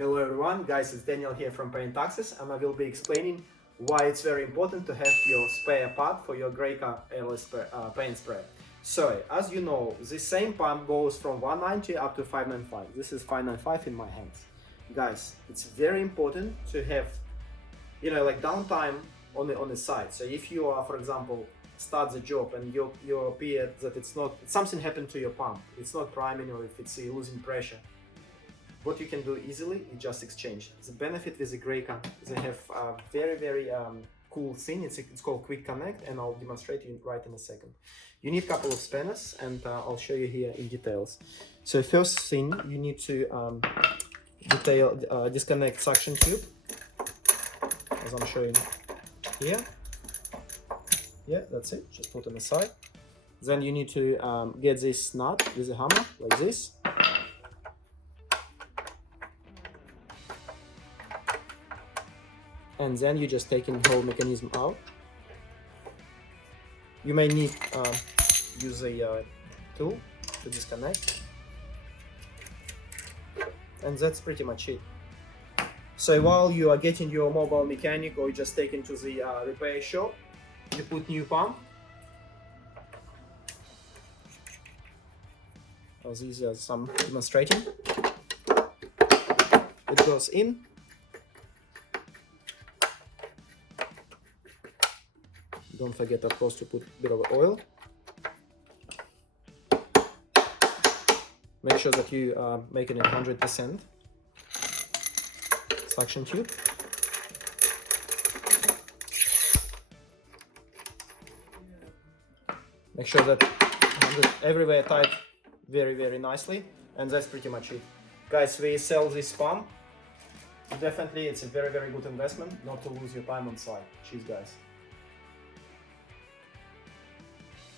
Hello everyone, guys, it's Daniel here from PaintAccess, and I will be explaining why it's very important to have your spare part for your Graco airless paint spray. So, as you know, this same pump goes from 190 up to 595. This is 595 in my hands. Guys, it's very important to have, like downtime on the side. So if you are, for example, start the job and you appear that something happened to your pump, it's not priming, or if it's losing pressure, what you can do easily is just exchange. The benefit with the Graco, they have a very cool thing. It's called Quick Connect, and I'll demonstrate you right in a second. You need a couple of spanners, and I'll show you here in details. So first thing, you need to disconnect suction tube, as I'm showing here. Yeah, that's it. Just put it aside. Then you need to get this nut with a hammer like this. And then you just taking the whole mechanism out. You may need use a tool to disconnect, and that's pretty much it. So while you are getting your mobile mechanic, or you just take into the repair shop, you put new pump, as easy as I'm demonstrating. It goes in. Don't forget, of course, to put a bit of oil. Make sure that you are making it 100% suction tube. Make sure that everywhere tight very nicely, and that's pretty much it. Guys, we sell this pump. Definitely, it's a very good investment not to lose your time on site. Cheers, guys.